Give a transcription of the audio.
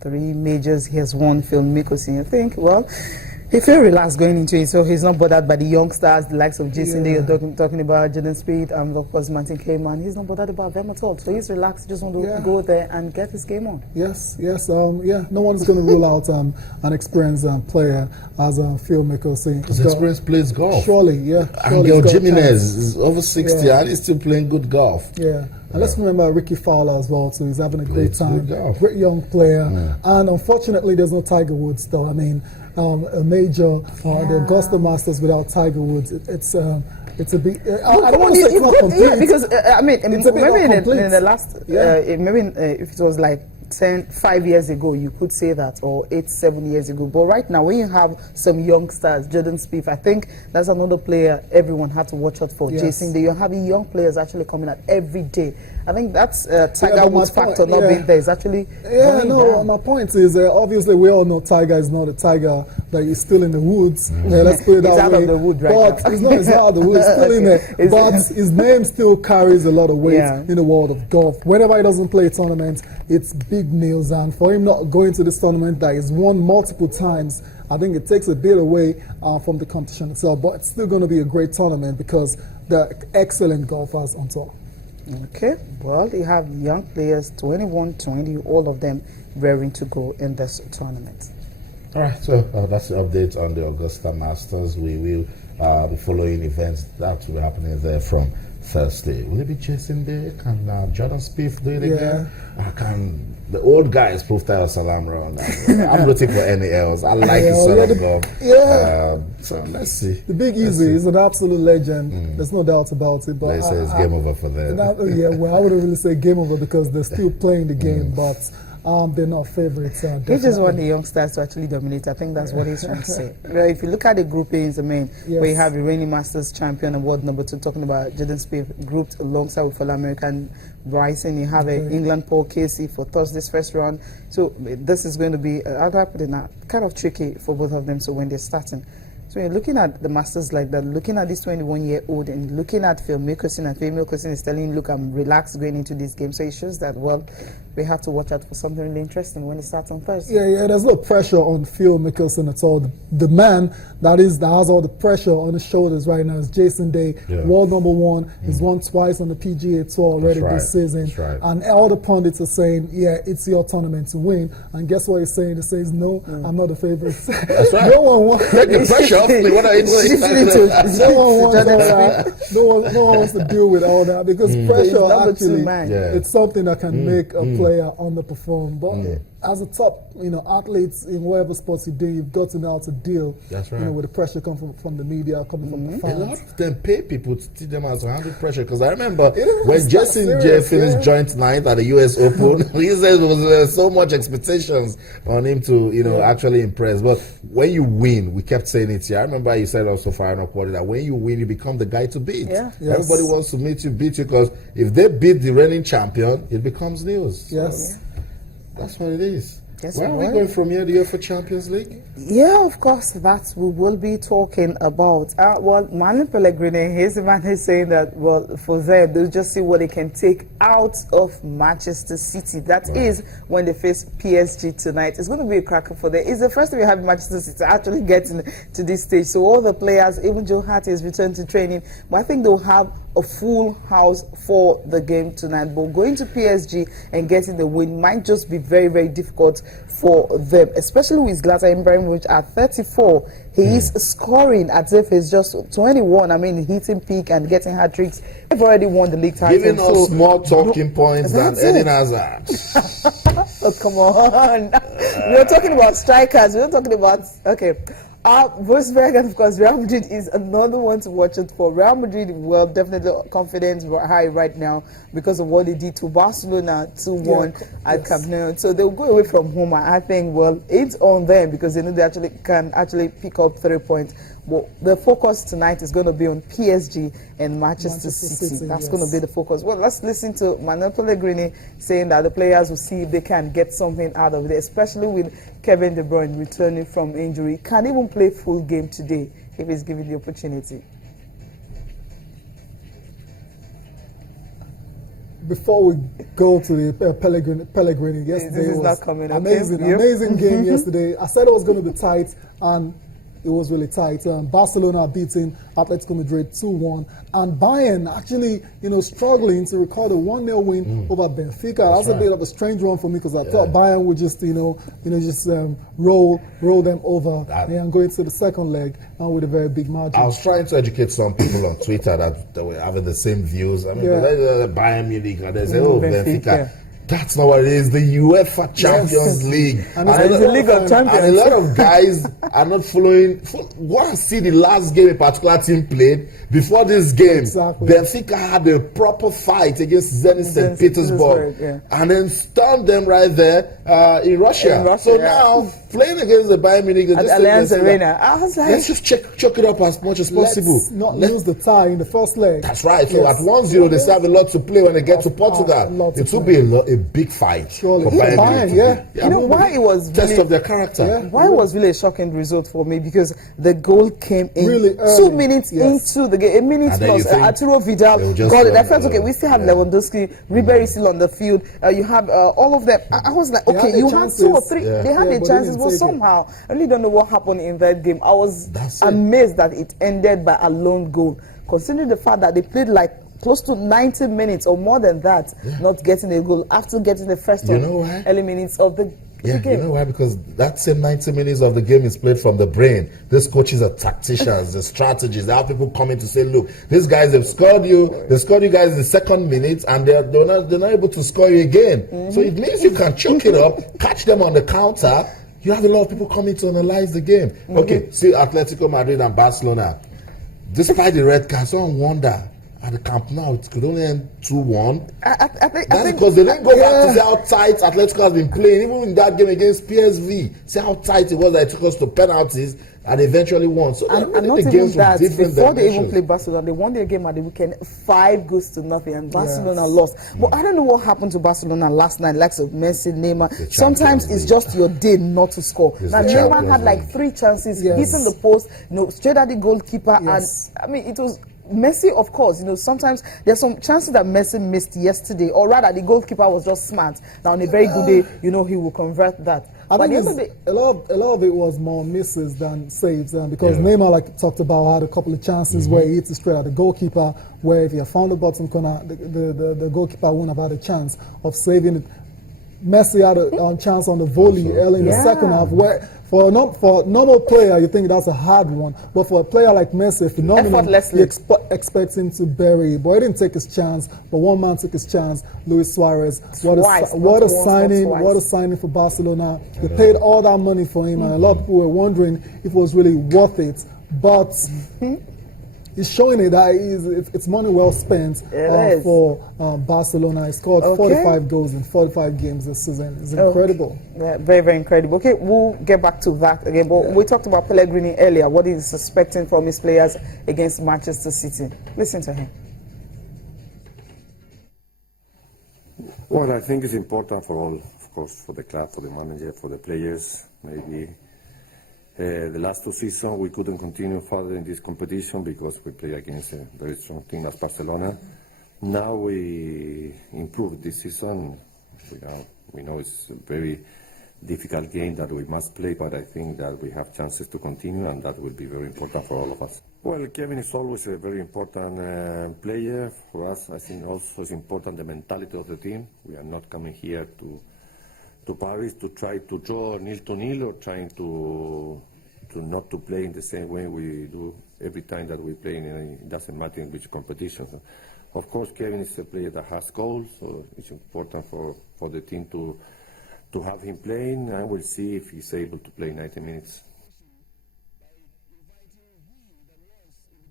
3 majors he has won. Phil Mickelson, I think, well, he feel relaxed going into it, so he's not bothered by the young stars, the likes of Jason Day, you're talking about Jordan Speed, of course Martin Cayman. He's not bothered about them at all, so he's relaxed, he just want to go there and get his game on. Yes, no one's going to rule out an experienced player as Phil Mickelson. Because experienced plays golf. Surely, yeah. Angel Jimenez is over 60 and he's still playing good golf. Yeah. And let's remember Ricky Fowler as well, too. He's having a great time. Great young player. And unfortunately, there's no Tiger Woods, though. I mean, a major, the Augusta Masters without Tiger Woods, it's a big. I don't want to say it's not complete. Yeah, because I mean, maybe in the last, maybe if it was like 5 years ago, you could say that, or 7 years ago. But right now, when you have some youngsters, Jordan Spieth, I think that's another player everyone had to watch out for. Jason Day, you're having young players actually coming out every day. I think that's Tiger Woods factor not being there is actually. My point is obviously we all know Tiger is not a Tiger that is still in the woods. Let's put it that way. He's out of the wood right now. He's not out of the woods, still in there. But his name still carries a lot of weight in the world of golf. Whenever he doesn't play a tournament, it's big nails, and for him not going to this tournament that he's won multiple times, I think it takes a bit away from the competition itself, but it's still going to be a great tournament because they're excellent golfers on tour. Okay, well, you have young players, 21, 20, all of them raring to go in this tournament. All right, so that's the update on the Augusta Masters. We will be following events that will be happening there from Thursday. Will it be Jason Day? Can Jordan Spieth do it again? Can the old guys prove Tyler Salam wrong? I'm rooting for any else. I like his sort of golf. So let's see. The Big Easy is an absolute legend. There's no doubt about it. But they say it's game over for them. I wouldn't really say game over because they're still playing the game, but they're not favorites. He just want the youngsters to actually dominate. I think that's what he's trying to say. If you look at the groupings, I mean, where you have the reigning Masters champion and world number 2, talking about Jordan Spieth, grouped alongside with fellow American Bryson. You have England Paul Casey for Thursday's first round. So this is going to be, how do I put it now, kind of tricky for both of them. So when they're starting. So you're looking at the Masters like that, looking at this 21-year-old and looking at Phil Mickelson, and Phil Mickelson is telling him, look, I'm relaxed going into this game. So it shows that, well, we have to watch out for something really interesting when it starts on Thursday. Yeah, there's no pressure on Phil Mickelson at all. The man that has all the pressure on his shoulders right now is Jason Day, world number 1. He's won twice on the PGA Tour already this season. And all the pundits are saying, it's your tournament to win. And guess what he's saying? He says, no, I'm not the favorite. That's right. No one wants take the pressure off me. What are you doing? No one wants to deal with all that because pressure actually, it's something that can make a player underperform. But as a top, athletes in whatever sports you do, you've got to know how to deal. That's right. With the pressure coming from the media, coming from the fans. A lot of them pay people to teach them how to handle pressure. Because I remember when Jason Jay finished joint ninth at the US Open, he said there was so much expectations on him to, actually impress. But when you win, we kept saying it here. I remember you said also for Final Quarter that when you win, you become the guy to beat. Yeah. Yes. Everybody wants to beat you because if they beat the reigning champion, it becomes news. Yes. So, that's what it is. Where are we going from here? The UEFA Champions League? Yeah, of course, that we will be talking about. Manuel Pellegrini, he's the man who's saying that, for them, they'll just see what they can take out of Manchester City. That is when they face PSG tonight. It's going to be a cracker for them. It's the first time we have Manchester City actually getting to this stage. So all the players, even Joe Hart has returned to training. But I think they'll have a full house for the game tonight. But going to PSG and getting the win might just be very, very difficult for them, especially with Zlatan Ibrahimovic at 34. He is scoring as if he's just 21. I mean, hitting peak and getting hat tricks. They've already won the league title. Giving us more talking points than Eden Hazard. Oh, come on. We're talking about strikers. We're talking about, Wolfsburg, and of course, Real Madrid is another one to watch it for. Real Madrid, definitely confidence high right now because of what they did to Barcelona 2-1 at Camp Nou. So they'll go away from home. I think, it's on them because they know they can pick up 3 points. Well, the focus tonight is going to be on PSG and Manchester City. That's going to be the focus. Well, let's listen to Manuel Pellegrini saying that the players will see if they can get something out of it, especially with Kevin De Bruyne returning from injury. Can't even play full game today if he's given the opportunity. before we go to the Pellegrini, yesterday was amazing game yesterday. I said it was going to be tight, and it was really tight. Barcelona beating Atletico Madrid 2-1, and Bayern actually, struggling to record a 1-0 win over Benfica. That's a bit of a strange one for me because I thought Bayern would just, roll them over and go into the second leg with a very big margin. I was trying to educate some people on Twitter that were having the same views. I mean, Bayern Munich, and they say, Benfica. That's not what it is. The UEFA Champions League. And it's the League of Champions. And a lot of guys are not following. Go and see the last game a particular team played. Before this game, Benfica had a proper fight against Zenit St. Petersburg. And then stunned them right there in Russia. So now, playing against the Bayern Munich, at Allianz Arena, I was like, let's just choke it up as much as possible. Let's not lose the tie in the first leg. That's right. So at 1-0, they still have a lot to play when they get to Portugal. It will be a big fight. Surely. For Bayern Munich. You know why it was test really, of their character. Why it was really a shocking result for me, because the goal came in really 2 minutes into the game, a minute plus. Arturo Vidal got it. I felt okay. We still have Lewandowski, Ribery still on the field. You have all of them. I was like, okay, you had 2 or 3. They had the chances, but somehow I really don't know what happened in that game. I was amazed that it ended by a lone goal, considering the fact that they played like close to 90 minutes or more than that, not getting a goal after getting the first early minutes of the game. You know why? Because that same 90 minutes of the game is played from the brain. These coaches are tacticians, the strategists. They have people coming to say, look, these guys have scored you. They scored you guys in the second minute, and they're not able to score you again. So it means you can choke it up, catch them on the counter. You have a lot of people coming to analyze the game. Okay, see Atletico Madrid and Barcelona. Despite the red card, someone wonder, at the Camp Nou, it could only end 2-1. That's because they didn't go back to see how tight Atletico has been playing. Even in that game against PSV, see how tight it was that it took us to penalties and eventually won. So and not even that, before they even played Barcelona, they won their game at the weekend 5-0, and Barcelona lost. But I don't know what happened to Barcelona last night, likes of Messi, Neymar. Sometimes it's just your day not to score. Now Neymar had like 3 chances, hitting the post, straight at the goalkeeper, and I mean it was Messi, of course, sometimes there's some chances that Messi missed yesterday, or rather the goalkeeper was just smart. Now on a very good day, he will convert that. I think a lot of it was more misses than saves, because Neymar, like you talked about, had a couple of chances where he hit it straight at the goalkeeper, where if he had found the bottom corner, the goalkeeper wouldn't have had a chance of saving it. Messi had a chance on the volley early in the second half, where for a normal player, you think that's a hard one. But for a player like Messi, phenomenal, you expect him to bury it. But he didn't take his chance. But one man took his chance, Luis Suarez. What a signing for Barcelona. They paid all that money for him, and a lot of people were wondering if it was really worth it. But he's showing it that it's money well spent for Barcelona. He scored 45 goals in 45 games this season. It's incredible. Yeah, very, very incredible. Okay, we'll get back to that again. But we talked about Pellegrini earlier, what he's expecting from his players against Manchester City. Listen to him. Well, I think it's important for all, of course, for the club, for the manager, for the players. Maybe the last 2 seasons we couldn't continue further in this competition because we play against a very strong team as Barcelona. Now we improved this season. We know it's a very difficult game that we must play, but I think that we have chances to continue, and that will be very important for all of us. Well, Kevin is always a very important player for us. I think also it's important the mentality of the team. We are not coming here to Paris to try to draw 0-0 or trying to not to play in the same way we do every time that we play. It doesn't matter in which competition. Of course, Kevin is a player that has goals, so it's important for the team to have him playing, and we'll see if he's able to play 90 minutes.